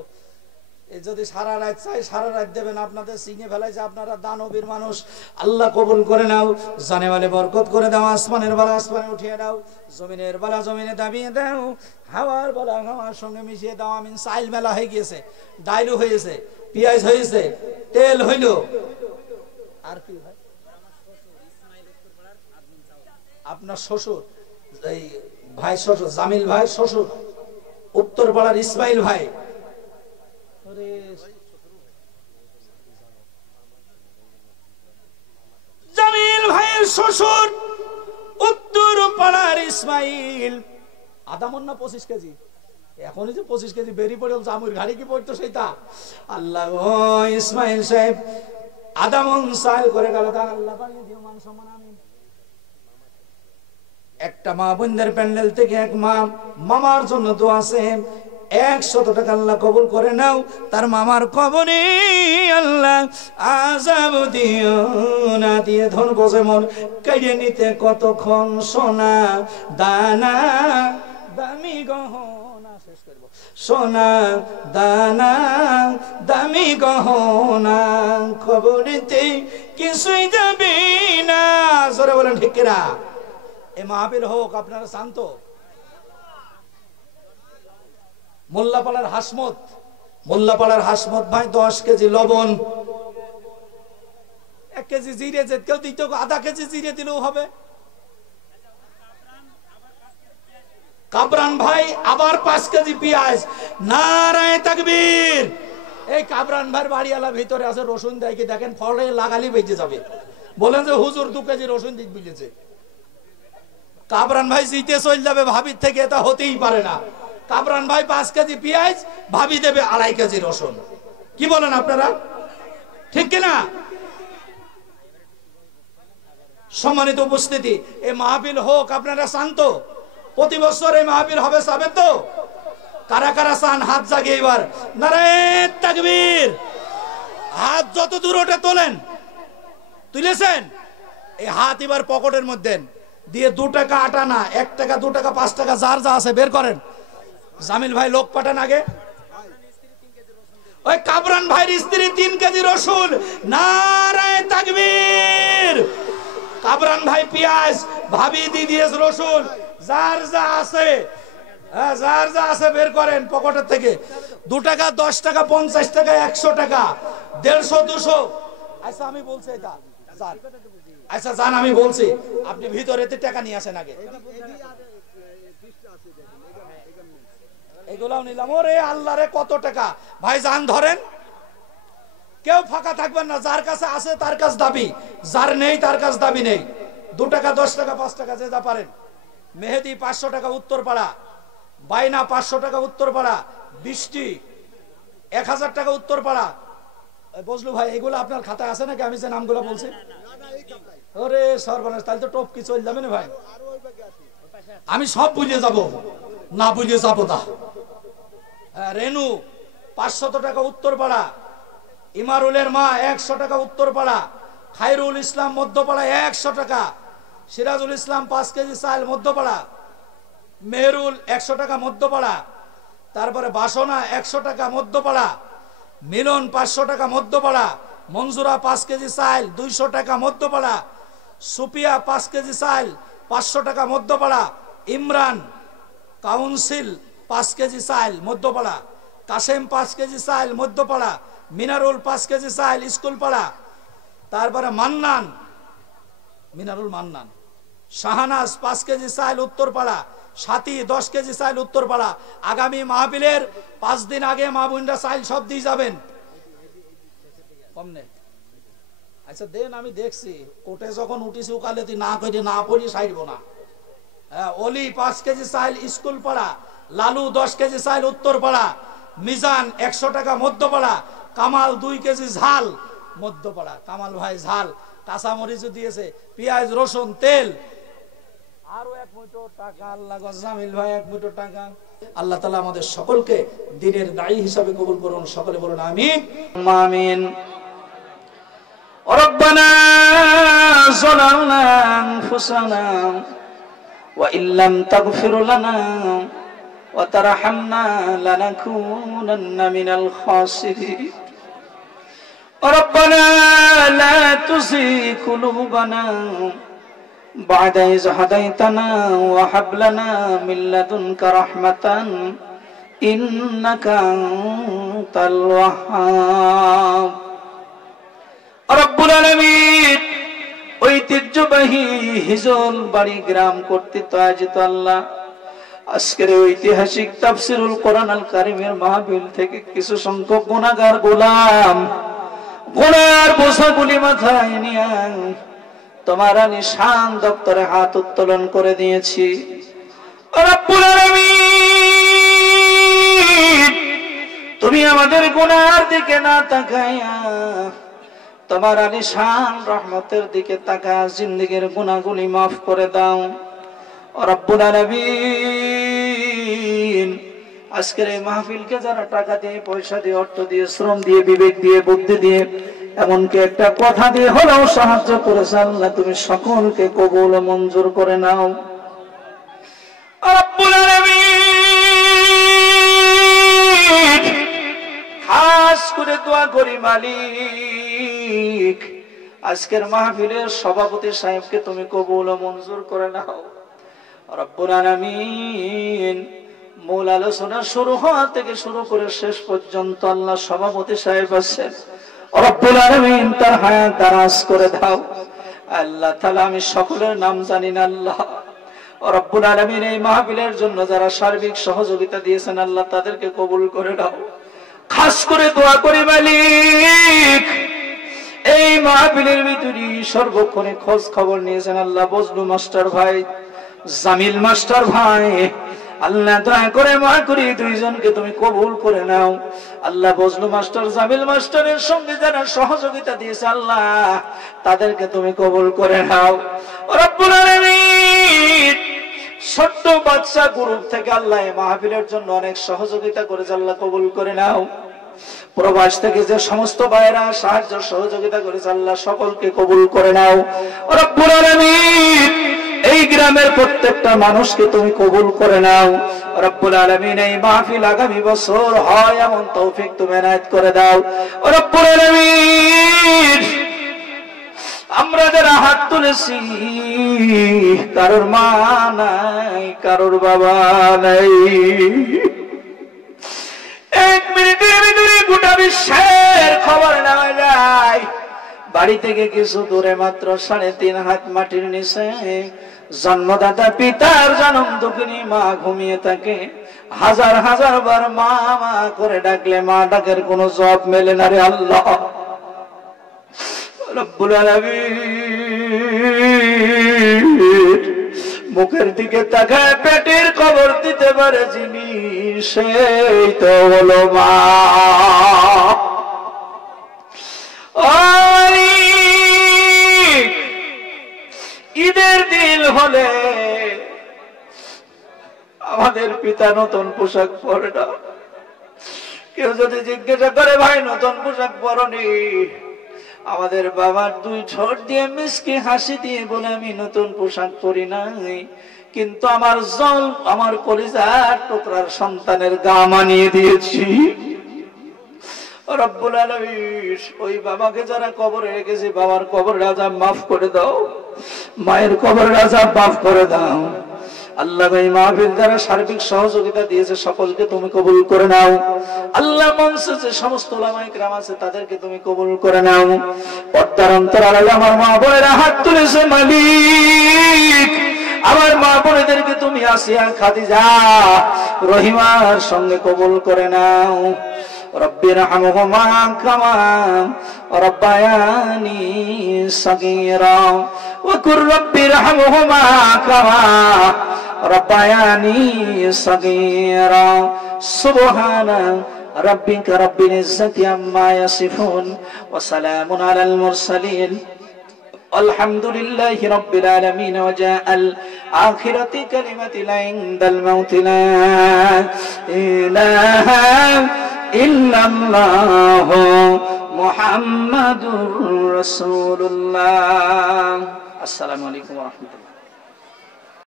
যদি সারা রাত চাই সারা রাত দেবেন। আপনাদের সিনে ফেলাইছে, আপনারা দানবীর মানুষ। আল্লাহ কবুল করে নাও, জানে বলে বরকত করে দাও, আসমানের বালা আসমানে উঠিয়ে দাও, জমিনের বালা জমিনে দাবিয়ে দাও, হাওয়ার বালা হাওয়ার সঙ্গে মিশিয়ে দাও আমিন। চাইল মেলা হয়ে গিয়েছে, ডাইলু হয়েছে, পেঁয়াজ হয়েছে, তেল হইল। আর কি ভাই? আপনার শ্বশুর, এই ভাই শ্বশুর, জামিল ভাই শ্বশুর, উত্তর পাড়ার ইসমাইল ভাই। জামিল ভাইয়ের শ্বশুর উত্তর পাড়ার ইসমাইল আদামন না 25 কেজি। এখনই যে 25 কেজি বেরিয়ে পড়ে জামুর গাড়ি কি পড়তো সেটা। আল্লাহ ও ইসমাইল সাহেব আদামন সাইল করে গেল, আল্লাহ বানিয়ে দিও মান সম্মান আমিন। একটা মা বোনদের প্যান্ডেল থেকে এক মা মামার জন্য দোয়া আছে 100 টাকা আল্লাহ কবুল করে নাও, তার মামার কবরে আল্লাহ আযাব দিও না। দিয়ে ধন বসে মন কেড়ে নিতে কতক্ষণ, সোনা দানা দামি গহনা, শেষ করব, সোনা দানা দামি গহনা কবরেতে কিছুই যাবে না। জোরে বলেন ঠিক কিনা? এ মাহফিল হোক, আপনারা শান্ত। মোল্লাপাড়ার হাসমত মোল্লাপাড়ার হাসমত ভাই 10 কেজি লবণ, 1 কেজি জিরে, যে কেউ দিত আধা কেজি জিরে দিলেও হবে। কাবরান ভাই আবার 5 কেজি পেঁয়াজ। নারায়ে তাকবীর। এই কাবরান ভাইয়ের বাড়িওয়ালা ভিতরে আছে, রসুন দেয় কি দেখেন, ফলে লাগালি বেঁচে যাবে। বলেন যে হুজুর 2 কেজি রসুন দিতে বলেছে। কাবরান ভাই জিতে চল যাবে ভাবির থেকে, এটা হতেই পারে না। কাবরান ভাই 5 কেজি পেঁয়াজ, ভাবি দেবে 2.5 কেজি রসুন। কি বলেন আপনারা, ঠিক কিনা? সম্মানিত উপস্থিতি, এই মাহফিল হোক, আপনারা চান তো? প্রতি বছর এই মাহফিল হবে, চাবেন তো? কারা কারা চান হাত জাগে এবার। নারায়ে তাকবীর। হাত যত দূর ওঠে তোলেন। তুলেছেন? এই হাত এবার পকেটের মধ্যে দিয়ে 2 টাকা 8 আনা, 1 টাকা 2 টাকা 5 টাকা যার যা আছে বের করেন। জামিল ভাই লোক পাঠান আগে। ওই কাবরান ভাইয়ের স্ত্রী 3 কেজি রসুন। নারায়ে তাকবীর। কাবরান ভাই পেঁয়াজ, ভাবি দিয়েছে রসুন। যার যা আছে, হ্যাঁ যার যা আছে বের করেন পকেটের থেকে। 2 টাকা 10 টাকা 50 টাকা 100 টাকা 150 200। আচ্ছা আমি বলছি এটা যান, আচ্ছা যান আমি বলছি, আপনি ভিতরেতে টাকা নিয়ে আসেন আগে। এগুলাও নিলাম। ওরে আল্লাহ রে, কত টাকা ভাই, যান ধরেন। কেউ ফাঁকা থাকবেন না, যার কাছে আছে তার কাছে দাবি, যার নেই তার কাছে দাবি নেই। 2 টাকা 10 টাকা 5 টাকা যে যা পারেন। মেহেদি 500 টাকা উত্তরপাড়া, বাইনা 500 টাকা উত্তরপাড়া, বৃষ্টি 1000 টাকা উত্তরপাড়া। বজলু ভাই এগুলো আপনার খাতায় আছে নাকি? আমি যে নামগুলো বলছি। ওরে সর্বনাশ, তাহলে তো টপকি চল যাবে না ভাই। আমি সব বুঝে যাব, না বুঝে যাব না। রেনু 500 টাকা উত্তরপাড়া, ইমারুলের মা 100 টাকা উত্তরপাড়া, খায়রুল ইসলাম মধ্যপাড়া 100 টাকা, সিরাজুল ইসলাম 5 কেজি চাল মধ্যপাড়া, মেহরুল 100 টাকা মধ্যপাড়া, তারপরে বাসনা 100 টাকা মধ্যপাড়া, মিলন 500 টাকা মধ্যপাড়া, মঞ্জুরা 5 কেজি চাল 200 টাকা মধ্যপাড়া, সুপিয়া 5 কেজি চাল 500 টাকা মধ্যপাড়া, ইমরান কাউন্সিল 5 কেজি চাল মধ্যপাড়া, কাসেম 5 কেজি চাল মধ্যপাড়া, মিনারুল 5 কেজি চাল স্কুলপাড়া, তারপরে মান্নান, মিনারুল মান্নান, শাহানাজ 5 কেজি চাল উত্তরপাড়া, সাথী 10 কেজি চাল উত্তরপাড়া। আগামী মাহফিলের 5 দিন আগে মা বোনরা চাল সব দিয়ে যাবেন। কম নেই। আচ্ছা দেন, আমি দেখছি কোটে যখন উঠিছি উকালতি না করে না পড়ি সাইব না। অলি 5 কেজি চাল স্কুলপাড়া, লালু 10 কেজি চাল উত্তরপাড়া, মিজান 100 টাকা মধ্যপাড়া, কামাল 2 কেজি ঝাল মধ্যপাড়া। কামাল ভাই ঝাল, কাঁচামরিচও দিয়েছে, পেঁয়াজ রসুন তেল আরো 1 মুঠো টাকা। আল্লাহ জামিল ভাই 1 মুঠো টাকা। আল্লাহ তাআলা আমাদের সকলকে দ্বীনের দায়ী হিসাবে কবুল করুন। সকলে বলুন আমিন আমিন। রব্বানা যালামনা আনফুসানা ওয়া ইল্লাম তাগফির লানা ওয়া তারহামনা লানাকুনান্না মিনাল খাসিরিন। ربنا لا تزغ قلوبنا بعد إذ هديتنا وهب لنا من لدنك رحمة إنك أنت الوهاب। رب العالمين ঐতিহ্যবাহী হিজল বাড়ি গ্রাম কর্তৃত্ব আয়োজিত আল্লাহ আজকের ঐতিহাসিক তাফসিরুল কোরআন আল কারীমের মাহফিল থেকে কিছু সংখ্যক গুনাহগার গোলাম গুনার বোঝাগুলি মাথায় নিয়ে তোমার নিশান দপ্তরে হাত উত্তোলন করে দিয়েছি। রব্বুল আলামিন তুমি আমাদের গুনার দিকে না তাকাইয়া তোমার নিশান রহমতের দিকে তাকায় জিন্দেগীর গুনাহগুলি মাফ করে দাও। রব্বুল আলামিন আজকের এই মাহফিলকে যারা টাকা দিয়ে পয়সা দিয়ে অর্থ দিয়ে শ্রম দিয়ে বিবেক দিয়ে বুদ্ধি দিয়ে এমনকি একটা কথা দিয়ে হলেও সাহায্য করেছে আল্লাহ তুমি সকলকে কবুল ও মঞ্জুর করে নাও। রব্বুল আলামিন খাস করে দোয়া করি মালিক আজকের মাহফিলের সভাপতি সাহেবকে তুমি কবুল ও মঞ্জুর করে নাও। রব্বুল আলামিন মূল আলোচনা শুরু হওয়া থেকে শুরু করে শেষ পর্যন্ত আল্লাহ সভাপতি সাহেব আছেন, রব্বুল আলামিন তার হায়াত দারাজ করে দাও আল্লাহ তাআলা। আমি সকলের নাম জানি না আল্লাহ, রব্বুল আলামিন এই মাহফিলের জন্য যারা সার্বিক সহযোগিতা দিয়েছেন আল্লাহ তাদেরকে কবুল করে দাও। খাস করে দোয়া করি মালিক, এই মাহফিলের ভিতরে সর্বক্ষণে খোঁজ খবর নিয়েছেন আল্লাহ বজলু মাস্টার ভাই, জামিল মাস্টার ভাই, আল্লাহ দয়া করে মা করি দুইজনকে তুমি কবুল করে নাও আল্লাহ। বজলু মাস্টার জামিল মাস্টারের সঙ্গে যারা সহযোগিতা দিয়েছে আল্লাহ তাদেরকে তুমি কবুল করে নাও রব্বুল আলামিন। ছোট্ট বাচ্চা গ্রুপ থেকে আল্লাহ এই মাহফিলের জন্য অনেক সহযোগিতা করেছে আল্লাহ কবুল করে নাও। প্রবাস থেকে যে সমস্ত ভাইরা সাহায্য সহযোগিতা করেছে আল্লাহ সকলকে কবুল করে নাও রব্বুল আলামিন। এই গ্রামের প্রত্যেকটা মানুষকে তুমি কবুল করে নাও রব্বুল আলামিন। এই মাহফিল আগামী বছর হয় এমন তৌফিক তুমি এনায়েত করে দাও রব্বুল আলামিন। আমরা যারা হাত তুলেছি কারোর মা নাই, কারোর বাবা নাই, এক মিনিটের ভিতরে গোটা বিশ্বের খবর নেওয়া যায়। বাড়ি থেকে কিছু দূরে মাত্র 3.5 হাত মাটির নিচে জন্মদাতা পিতার জনম দুঃখিনী মা ঘুমিয়ে থাকে। হাজার হাজার বার মা মা করে ডাকলে মা ডাকের কোনো জবাব মেলে না রে আল্লাহ রব্বুল আলামিন। মুখের দিকে তাকায় পেটের খবর দিতে পারে যিনি, সেই তো হলো মা। ঈদের দিন হলে আমাদের পিতা নতুন পোশাক পরে না। কেউ যদি জিজ্ঞাসা করে ভাই নতুন পোশাক পরনি, আমাদের বাবার 2 ঠোঁট দিয়ে মিষ্টি হাসি দিয়ে বলে আমি নতুন পোশাক পরি নাই, কিন্তু আমার জল আমার কলিজার টুকরার সন্তানের গা মানিয়ে দিয়েছি রব্বুল আলামিন। ওই বাবাকে যারা কবরে রেখেছে বাবার কবরের আযাব মাফ করে দাও, মায়ের কবরের আযাব মাফ করে দাও আল্লাহ। এই মাহফিল যারা সার্বিক সহযোগিতা দিয়েছে সকলকে তুমি কবুল করে নাও আল্লাহ। মঞ্চে যে সমস্ত উলামায়ে কিরাম আছে তাদেরকে তুমি কবুল করে নাও। পর্দার অন্তরালে আমার মা বোনেরা হাত তুলেছে মালিক, আমার মা বোনেদেরকে তুমি আসিয়া খাদিজা রহিমার সঙ্গে কবুল করে নাও। রব্বিরহামহুমা কামা রব্বায়ানি সগীরা ওয়া কুর রব্বিরহামহুমা কামা রব্বায়ানি সগীরা। সুবহানা রাব্বিকা রাব্বিল ইজ্জাতি আম্মা ইয়াসিফুন ওয়া সালামুন আলাল মুরসালিন الحمد لله رب العالمين وجاء الآخرة كلمة عند الموت لا إله إلا الله محمد رسول الله. السلام عليكم ورحمة الله.